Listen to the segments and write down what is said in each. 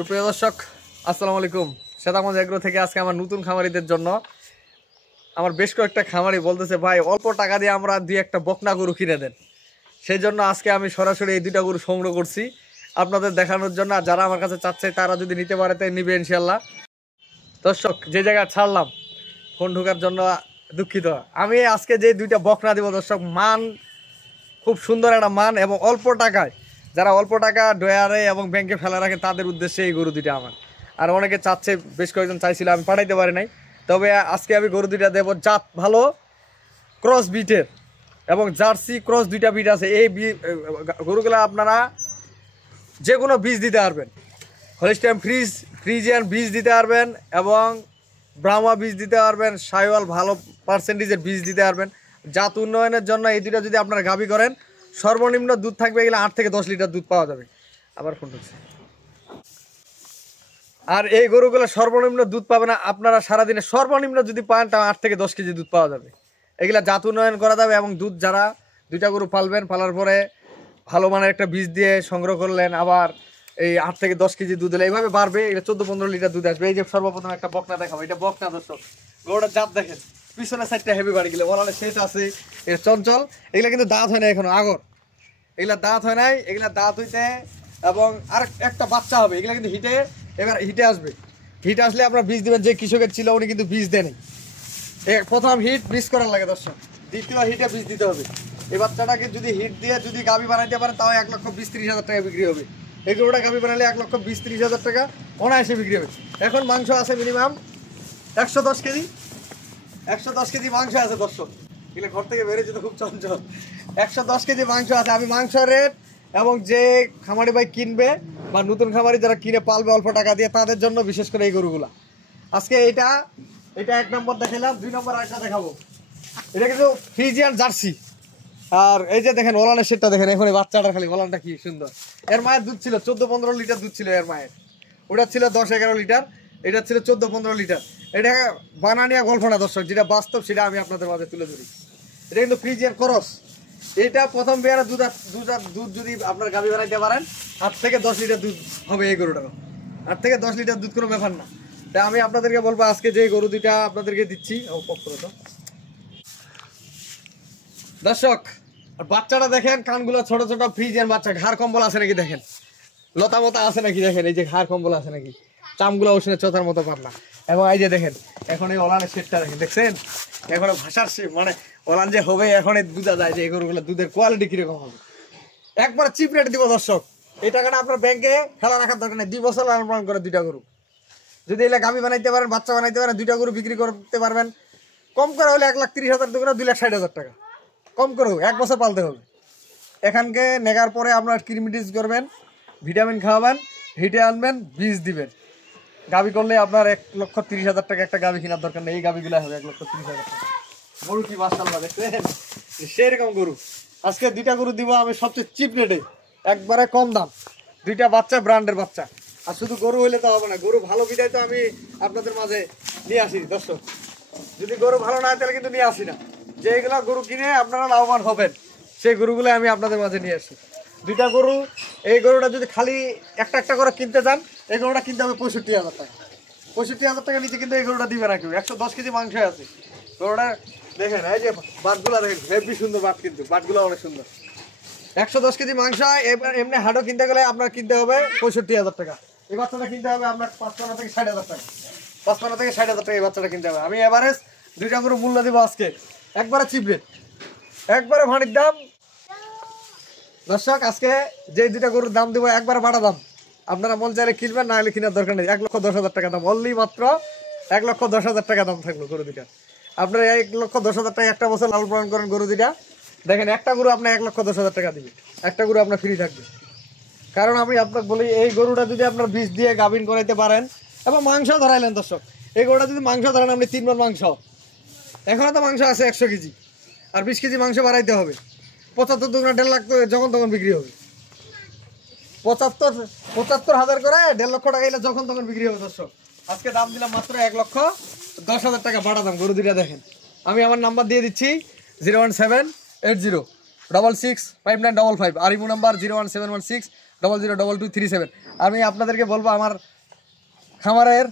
সুপ্রিয় দর্শক আসসালামু আলাইকুম। শ্বেতাগঞ্জ এগ্রো থেকে আজকে আমার নতুন খামারিদের জন্য আমার বেশ কয়েকটা খামারি বলতেছে ভাই অল্প টাকা দিয়ে আমরা দুই একটা বকনা গরু কিনে দেন। সেই জন্য আজকে আমি সরাসরি এই দুইটা গরু সংগ্রহ করছি আপনাদের দেখানোর জন্য। আর যারা আমার কাছে চাচ্ছে তারা যদি নিতে পারে তাই নিবে ইনশাল্লাহ। দর্শক যে জায়গায় ছাড়লাম ফোন ঢোকার জন্য দুঃখিত। আমি আজকে যে দুইটা বকনা দিব দর্শক, মান খুব সুন্দর একটা মান এবং অল্প টাকায়, যারা অল্প টাকা ডয়ারে এবং ব্যাংকে ফেলা রাখে তাদের উদ্দেশ্যে এই গরু দুইটা আমার। আর অনেকে চাচ্ছে, বেশ কয়েকজন চাইছিল, আমি পাঠাইতে পারি নাই। তবে আজকে আমি গরু দুইটা দেবো জাত ভালো, ক্রস বিটের এবং জার্সি ক্রস দুইটা বিট আছে। এই গরুগুলো আপনারা যে কোনো বীজ দিতে পারবেন, হলিস্টাইন ফ্রিজিয়ান বীজ দিতে পারবেন এবং ব্রাহ্মা বীজ দিতে পারবেন, সাইওয়াল ভালো পার্সেন্টেজের বীজ দিতে পারবেন। জাত উন্নয়নের জন্য এই দুইটা যদি আপনারা গাভী করেন সর্বনিম্ন দুধ থাকবে এগুলো 8 থেকে 10 লিটার দুধ পাওয়া যাবে। আবার ফোন করছে। আর এই গরুগুলো সর্বনিম্ন দুধ পাবে না আপনারা সারাদিনে, সর্বনিম্ন যদি পান তা 8 থেকে 10 কেজি দুধ পাওয়া যাবে। এগুলা জাত উন্নয়ন করা যাবে এবং দুধ যারা দুইটা গরু পালবেন, পালার পরে ভালো মানের একটা বীজ দিয়ে সংগ্রহ করলেন, আবার এই 8 থেকে 10 কেজি দুধ হলে এইভাবে বাড়বে। এটা 14-15 লিটার দুধ আসবে। এই যে সর্বপ্রথম একটা বকনা দেখাবো, এটা বকনা দর্শক। গরুটার জাত দেখেন, পিছনে সাইডটা হেভি বাড়ি গেলে ওনার শেষ আছে, এটা চঞ্চল। এগুলা কিন্তু দাঁত হয় না এখনো, আগর এগুলা দাঁত হয় নাই, এগুলা দাঁত হইতে এবং আর একটা বাচ্চা হবে। এগুলা কিন্তু এবার হিটে আসবে। হিট আসলে আপনার বীজ দেবেন। যে কৃষকের ছিল উনি কিন্তু বীজ দেয়নি। প্রথম হিট বীজ করার লাগে দর্শক, দ্বিতীয় হিটে বীজ দিতে হবে। এই বাচ্চাটাকে যদি হিট দিয়ে যদি গাভী বানাইতে পারেন তাও 1,20,30,000 টাকা বিক্রি হবে। এই গরুটা গাভী বানালে 1,20,30,000 টাকা অনায়াসে বিক্রি হবে। এখন মাংস আছে মিনিমাম 110 কেজি, 110 কেজি মাংস আছে দর্শক। এগুলো ঘর থেকে বেরিয়ে যেতে খুব চঞ্চল। 110 কেজি মাংস আছে। আমি মাংস রেট এবং যে খামারি ভাই কিনবে বা নতুন খামারি যারা কিনে পালবে অল্প টাকা দিয়ে, তাদের জন্য বিশেষ করে এই গরুগুলা আজকে এটা 1 নম্বর দেখালাম। 2 নম্বর আরেকটা দেখাবো। এটা কিন্তু ফ্রিজিয়ান জার্সি। আর এই যে দেখেন ওলানের সেটটা দেখেন, এখন বাচ্চাটার খালি ওলানটা কি সুন্দর। এর মায়ের দুধ ছিল 14-15 লিটার দুধ ছিল এর মায়ের। ওটা ছিল 10-11 লিটার, এটা ছিল 14-15 লিটার। এটা বানানিয়া গল্প না দর্শক, যেটা বাস্তব সেটা আমি আপনাদের মাঝে তুলে ধরি। এটা কিন্তু ফ্রিজিয়ান ক্রস। এটা প্রথম বেয়ারে দুধ যদি আপনার গাভী বানাইতে পারেন 8 থেকে 10 লিটার দুধ হবে এই গরুটার। 8 থেকে 10 লিটার দুধ কোনো ব্যাপার না। তাই আমি আপনাদেরকে বলবো আজকে যে গরু দুইটা আপনাদেরকে দিচ্ছি দর্শক, বাচ্চাটা দেখেন, কানগুলো ছোট ছোট ফ্রিজিয়ান বাচ্চা। ঘাড় কম্বল আছে নাকি দেখেন, লতা মতা আছে নাকি দেখেন, এই যে ঘাড় কম্বল আছে নাকি, চামগুলো উষ্ণে চোতার মতো পারলা। এবং এই যে দেখেন এখন এই ওলানের সেটটা দেখেন, দেখছেন এখন ভাষার মানে ওলান যে হবে এখন বোঝা যায় যে এই গরুগুলো দুধের কোয়ালিটি কিরকম হবে। একবার চিপ রেট দিব দর্শক। এই টাকাটা আপনার ব্যাংকে ফেলা রাখার দরকার নেই। 2 বছর লালন পালন করে দুইটা গরু যদি এলাকা গাভী বানাইতে পারেন, বাচ্চা বানাইতে পারেন, দুইটা গরু বিক্রি করতে পারবেন। কম করে হলে 1,30,000 টাকা, 2,60,000 টাকা কম করে 1 বছর পালতে হবে। এখানকে নেগার পরে আপনার ক্রিমিটিস করবেন, ভিটামিন খাওয়াবেন, হিটে আনবেন, বীজ দিবেন। গাভী করলে আপনার 1,30,000 টাকা একটা গাভী কেনার দরকার নেই। এই গাভীগুলো হবে 1,30,000 টাকা। গরু কি মাশাআল্লাহ দেখছেন, সেরকম গরু। আজকে দুইটা গরু দিব আমি সবচেয়ে চিপ রেটে, একবারে কম দাম। দুইটা বাচ্চা, ব্র্যান্ডের বাচ্চা। আর শুধু গরু হইলে তো হবে না, গরু ভালো বিদায় তো আমি আপনাদের মাঝে নিয়ে আসি দর্শক। যদি গরু ভালো না হয় তাহলে কিন্তু নিয়ে আসি না। যেগুলো গরু কিনে আপনারা লাভবান হবেন সেই গরুগুলো আমি আপনাদের মাঝে নিয়ে আসি। দুইটা গরু, এই গরুটা যদি খালি একটা একটা করে কিনতে যান, এই গরুটা কিনতে হবে 65,000 টাকা। 65,000 টাকা নিচে কিন্তু এই গরুটা দিবে না কেউ। 110 কেজি মাংস আছে গরুটা। দেখেন এই যে বাটগুলা দেখেন, হেভি সুন্দর বাট, কিন্তু বাটগুলো অনেক সুন্দর। 110 কেজি মাংস এবার এমনি হাটও কিনতে গেলে আপনার কিনতে হবে 65,000 টাকা। এই বাচ্চাটা কিনতে হবে আপনার 55 থেকে 60,000 টাকা। 55 থেকে 60,000 টাকা এই বাচ্চাটা কিনতে হবে। আমি এভারেজ দুইটা গরু মূল্য দিব আজকে একবারে চিপ রেট, একবারে ভাঁড়ির দাম দর্শক। আজকে যে দুইটা গরুর দাম দিব একবারে বাড়া দাম। আপনারা মন চাইলে কিনবেন, না হলে কেনার দরকার নেই। 1,10,000 টাকা দাম, অনলি মাত্র 1,10,000 টাকা দাম থাকলো গরু দুইটা। আপনারা 1,10,000 টাকা একটা বছর লালন পালন করেন গরু দুইটা, দেখেন একটা গরু আপনার 1,10,000 টাকা দিবে, একটা গরু আপনার ফ্রি থাকবে। কারণ আমি আপনাকে বলি এই গরুটা যদি আপনার বীজ দিয়ে গাভিন করাইতে পারেন এবং মাংস ধরাইলেন দর্শক, এই গরুটা যদি মাংস ধরেন আপনি 3 মণ মাংস, এখনো তো মাংস আছে 100 কেজি, আর 20 কেজি মাংস বাড়াইতে হবে। 75 দুগুণা 1.5 লাখ যখন তখন বিক্রি হবে। 75,000 করে 1.5 লক্ষ টাকা এলে যখন তখন বিক্রি হবে দর্শক। আজকে দাম দিলাম মাত্র 1,10,000 টাকা বাড়া দাম। গরু দুইটা দেখেন, আমি আমার নাম্বার দিয়ে দিচ্ছি 01780665955, আর ইমো নাম্বার 01716 002237। আমি আপনাদেরকে বলবো আমার খামারের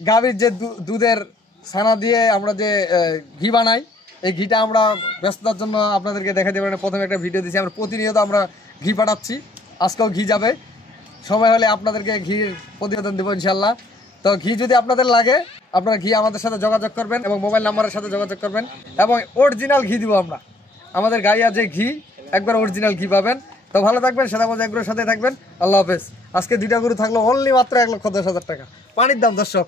গাভীর যে দুধের ছানা দিয়ে আমরা যে ঘি বানাই, এই ঘিটা আমরা ব্যস্ততার জন্য আপনাদেরকে দেখাতে পারি না। প্রথমে একটা ভিডিও দিয়েছি, আমরা প্রতিনিয়ত আমরা ঘি পাঠাচ্ছি, আজকেও ঘি যাবে, সময় হলে আপনাদেরকে ঘির প্রতিবেদন দেবো ইনশাল্লাহ। তো ঘি যদি আপনাদের লাগে আপনারা ঘি আমাদের সাথে যোগাযোগ করবেন এবং মোবাইল নাম্বারের সাথে যোগাযোগ করবেন, এবং অরিজিনাল ঘি দিব আমরা। আমাদের গাইয়া যে ঘি একবার অরিজিনাল ঘি পাবেন। তো ভালো থাকবেন, সেদাবাজ এগ্রোর সাথে থাকবেন। আল্লাহ হাফেজ। আজকে 2টা গরু থাকলো অনলি মাত্র 1,10,000 টাকা পানির দাম দর্শক।